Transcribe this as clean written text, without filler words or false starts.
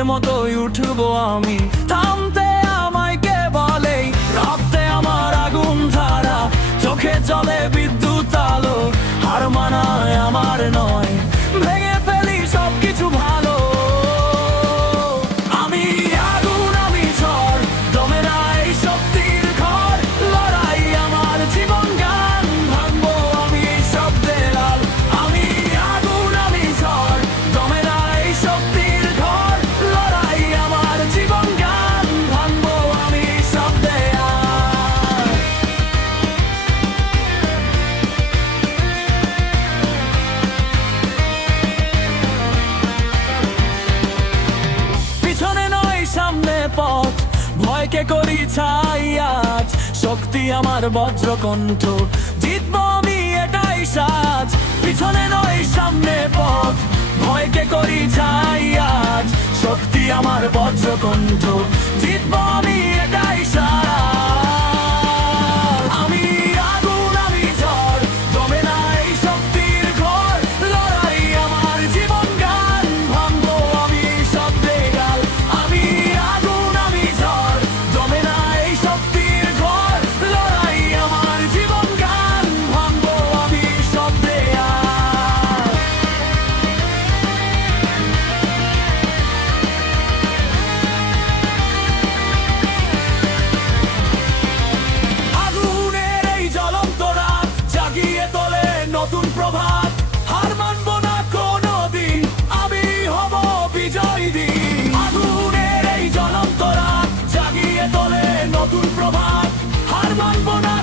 আগের মতোই উঠবো আমি, থামতে আমায় কে বলে? রক্তে আমার আগুন ধারা, চোখে চলে বিদ্যুৎ আলো, হার মানায় আমার নয়, ভেঙে ফেলি সবকিছু ভালো। আমি আগুন, আমি ঝড়, দমে নাই শক্তির ঘর, লড়াই আমার জীবন গান, ভাঙবো আমি সব দেয়াল। আমি আগুন, আমি ঝড়, দমে নাই শক্তির ঘর, লড়াই আমার জীবন গান, ভাঙবো আমি সব দেয়াল। পিছনে নয় সামনে পথ, ভয়কে করি ছাই আজ, শক্তি আমার বজ্রকণ্ঠ, জিতবো আমি এটাই সাজ। পিছনে নয় সামনে পথ, ভয়কে করি ছাই আজ, শক্তি আমার বজ্রকণ্ঠ, জিতবো আমি এটাই সাজ। আমি আগুন, আমি ঝড়, দমে নাই শক্তির ঘর, লড়াই আমার জীবন গান, ভাঙবো আমি সব দেয়াল। আমি আগুন, আমি ঝড়, দমে নাই শক্তির ঘর, লড়াই আমার জীবন গান, ভাঙবো আমি সব দেয়াল। আগুনের এই জ্বলন্ত রাত জাগিয়ে তোলে নতুন প্রভাত, হার মানবো না কোনোদিন, আমি হব বিজয়ী দিন। আগুনের এই জ্বলন্ত রাত জাগিয়ে তোলে নতুন প্রভাত, হার মানবো না